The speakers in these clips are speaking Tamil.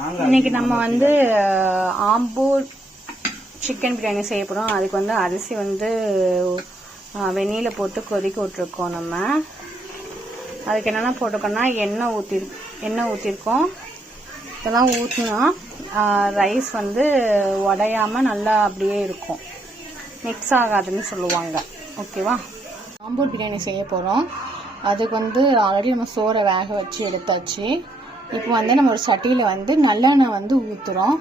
இன்னைக்கு நம்ம வந்து ஆம்பூர் சிக்கன் பிரியாணி செய்ய போகிறோம். அதுக்கு வந்து அரிசி வந்து வெந்நீரில் போட்டு கொதிக்க விட்டுருக்கோம். நம்ம அதுக்கு என்னென்ன போட்டிருக்கோம்னா எண்ணெய் ஊற்றிருக்கோம். இதெல்லாம் ஊற்றினா ரைஸ் வந்து உடையாமல் நல்லா அப்படியே இருக்கும், மிக்ஸ் ஆகாதுன்னு சொல்லுவாங்க. ஓகேவா? ஆம்பூர் பிரியாணி செய்ய போகிறோம். அதுக்கு வந்து ஆல்ரெடி நம்ம சோறை வேக வச்சு எடுத்தாச்சு. இப்போ வந்து நம்ம ஒரு சட்டியில் வந்து நல்லெண்ணெய் வந்து ஊற்றுறோம்.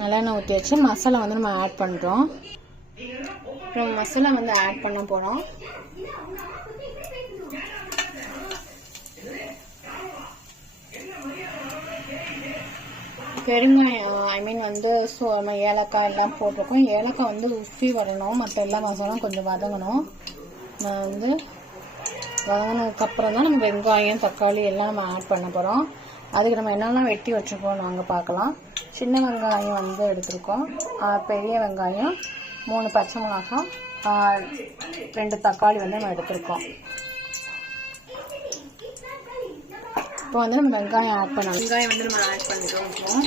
நல்லெண்ணெய் ஊற்றி வச்சு மசாலா வந்து நம்ம ஆட் பண்ணுறோம். அப்புறம் மசாலா வந்து ஆட் பண்ண போகிறோம். பெருங்காயம் வந்து நம்ம ஏலக்காய் எல்லாம் போட்டிருக்கோம். ஏலக்காய் வந்து உப்பி வரணும், மற்ற எல்லா மசாலாவும் கொஞ்சம் வதங்கணும். நான் வந்து வதங்கினதுக்கப்புறம் தான் நம்ம வெங்காயம் தக்காளி எல்லாம் நம்ம ஆட் பண்ண போகிறோம். அதுக்கு நம்ம என்னெல்லாம் வெட்டி வச்சுருக்கோம் நாங்கள் பார்க்கலாம். சின்ன வெங்காயம் வந்து எடுத்துருக்கோம், பெரிய வெங்காயம் 3 பச்சை மிளகாய், 2 தக்காளி வந்து நம்ம எடுத்துருக்கோம். இப்போ வந்து நம்ம வெங்காயம் ஆட் பண்ணலாம். வெங்காயம் வந்து நம்ம ஆட் பண்ணிக்கிறோம்.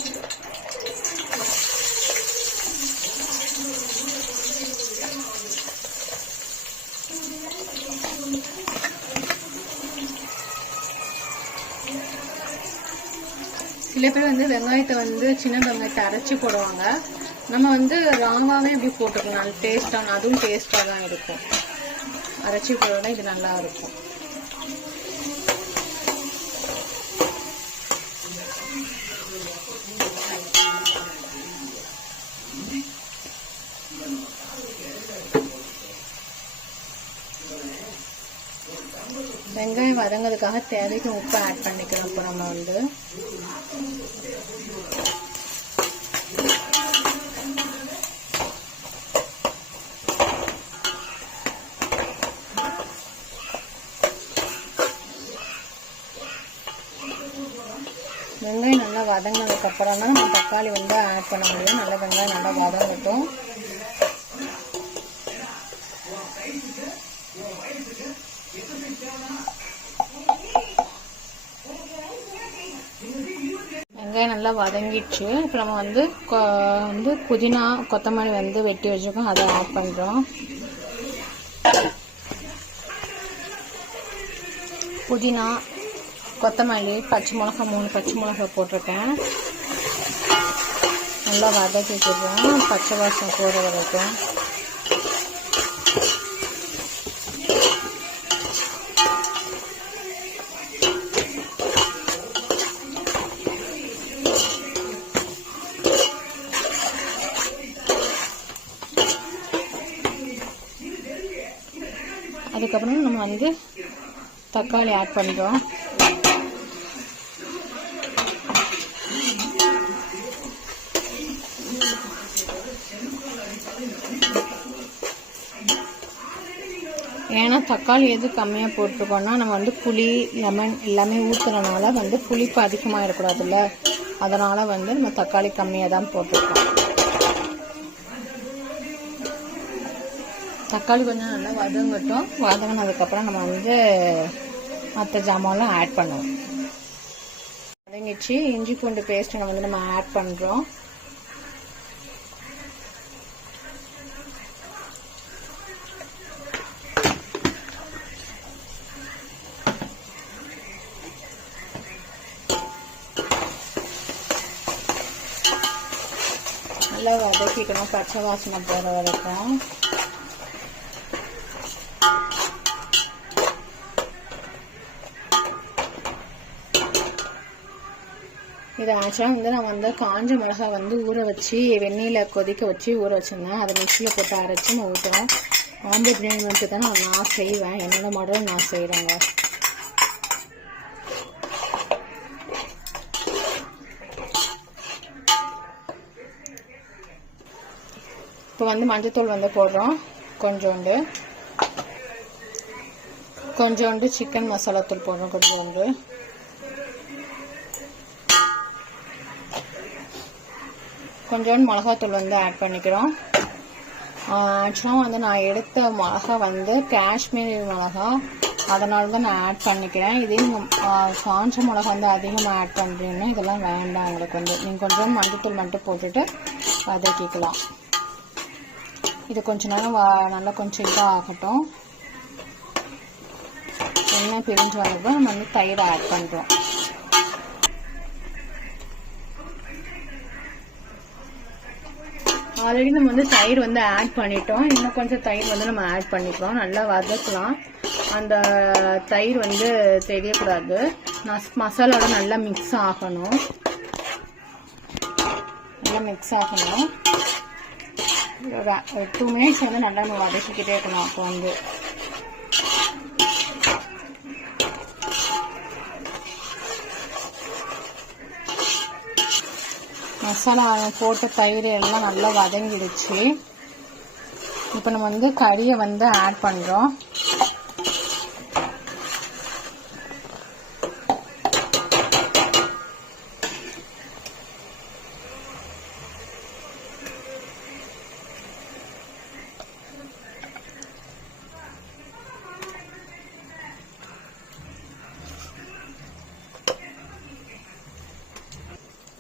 சில பேர் வந்து வெங்காயத்தை வந்து சின்ன வெங்காயத்தை அரைச்சி போடுவாங்க. நம்ம வந்து ராங்காவே இப்படி போட்டுக்கலாம், டேஸ்டான, அதுவும் டேஸ்டாக தான் இருக்கும். அரைச்சி போடுறதா இது நல்லா இருக்கும். வெங்காயம் வதங்கிறதுக்காக தேவைக்கு உப்பு ஆட் பண்ணிக்கிறோம். இப்போ நம்ம வந்து வெங்காயம் நல்லா வதங்கினதுக்கப்புறம் தான் நம்ம தக்காளி வந்து ஆட் பண்ண முடியும். நல்லா வெங்காயம் நல்லா வதங்கட்டும். வெங்காயம் நல்லா வதங்கிடுச்சு. இப்போ நம்ம வந்து புதினா கொத்தமல்லி வந்து வெட்டி வச்சுருக்கோம், அதை ஆட் பண்ணுறோம். புதினா கொத்தமல்லி பச்சை மிளகா 3 பச்சை மிளகா போட்டிருக்கேன். நல்லா வதக்கி வச்சுருக்கோம், பச்சை வாசனை போகிற வரைக்கும். அதுக்கப்புறம் நம்ம வந்து தக்காளி ஆட் பண்ணுறோம். ஏன்னா தக்காளி எது கம்மியாக போட்டிருக்கோன்னா நம்ம வந்து புளி லெமன் எல்லாமே ஊற்றுறதுனால வந்து புளிப்பு அதிகமாக இருக்கக்கூடாதுல்ல, அதனால் வந்து நம்ம தக்காளி கம்மியாக தான் போட்டிருக்கோம். தக்காளி கொஞ்சம் நல்லா வதங்கட்டும். வதங்கினதுக்கப்புறம் நம்ம வந்து மற்ற ஜாமான்லாம் ஆட் பண்ணுவோம். வதங்கிச்சு. இஞ்சி பூண்டு பேஸ்ட் வந்து நம்ம ஆட் பண்ணுறோம். நல்லா வதக்கிக்கணும், பச்சை வாசனை போகிற வரைக்கும். இது ஆக்சுவலாக வந்து நான் வந்து காஞ்ச மிளகா வந்து ஊற வச்சு வெந்நீரில் கொதிக்க வச்சு ஊற வச்சுருந்தேன். அதை மிக்சியில் போட்டு அரைச்சி நான் ஊற்றுறேன். ஆம்பூர் பிரியாணி வந்து தான் நான் செய்வேன், என்னோட மாடல் நான் செய்கிறேங்க. இப்போ வந்து மஞ்சத்தூள் வந்து போடுறோம், கொஞ்சோண்டு சிக்கன் மசாலா தூள் போடுறோம், கொஞ்சோண்டு மிளகாத்தூள் வந்து ஆட் பண்ணிக்கிறோம். ஆக்சுவலாக வந்து நான் எடுத்த மிளகா வந்து காஷ்மீரி மிளகா, அதனால தான் நான் ஆட் பண்ணிக்கிறேன். இதே காஞ்ச மிளகா வந்து அதிகமாக ஆட் பண்ணுறீங்கன்னா இதெல்லாம் வேண்டாம் உங்களுக்கு வந்து. நீங்கள் கொஞ்சம் மஞ்சத்தூள் மட்டும் போட்டுட்டு வதக்கிக்கலாம். இது கொஞ்ச நேரம் நல்லா கொஞ்சம் இதாக ஆகட்டும். எண்ணெய் பிரிஞ்சு வந்ததும் நம்ம வந்து தயிரை ஆட் பண்ணுறோம். ஆல்ரெடி நம்ம வந்து தயிர் வந்து ஆட் பண்ணிட்டோம். இன்னும் கொஞ்சம் தயிர் வந்து நம்ம ஆட் பண்ணிக்கிறோம். நல்லா வதக்கலாம். அந்த தயிர் வந்து தெரியக்கூடாது. மசாலாவோட நல்லா மிக்ஸ் ஆகணும். நல்லா மிக்ஸ் ஆகணும். 2 மினிட்ஸ் வந்து நல்லா நம்ம வதக்கிக்கிட்டே இருக்கணும். அப்போ வந்து மசாலா போட்ட தயிர் எல்லாம் நல்லா வதங்கிடுச்சு. இப்போ நம்ம வந்து கறியை வந்து ஆட் பண்ணுறோம்.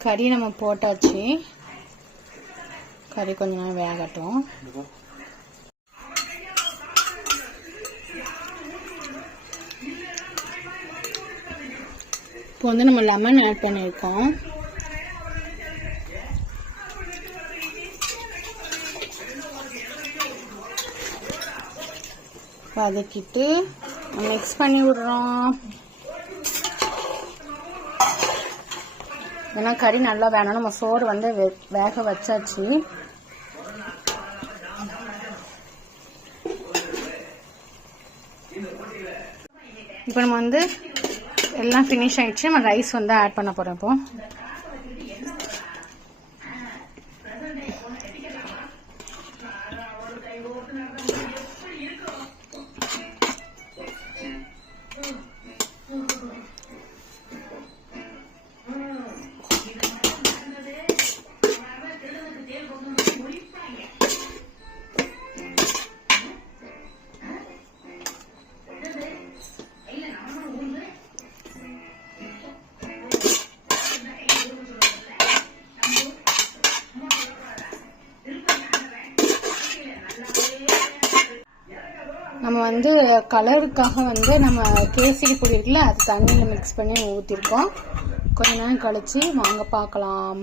கறி நம்ம போட்டாச்சு. கறி கொஞ்ச நேரம் வேகட்டும். இப்போ வந்து நம்ம லெமன் ஆட் பண்ணியிருக்கோம். வதக்கிட்டு மிக்ஸ் பண்ணி விடுறோம். ஏன்னா கறி நல்லா வேணும். நம்ம சோறு வந்து வேக வச்சாச்சு. இப்போ நம்ம வந்து எல்லாம் ஃபினிஷ் ஆயிடுச்சு. நம்ம ரைஸ் வந்து ஆட் பண்ண போறோம். இப்போ நம்ம வந்து கலருக்காக வந்து நம்ம கேசரி பொடி இருக்குல்ல, அது தண்ணியில் மிக்ஸ் பண்ணி ஊற்றிருக்கோம். கொஞ்ச நேரம் கழிச்சு வாங்க பார்க்கலாம்.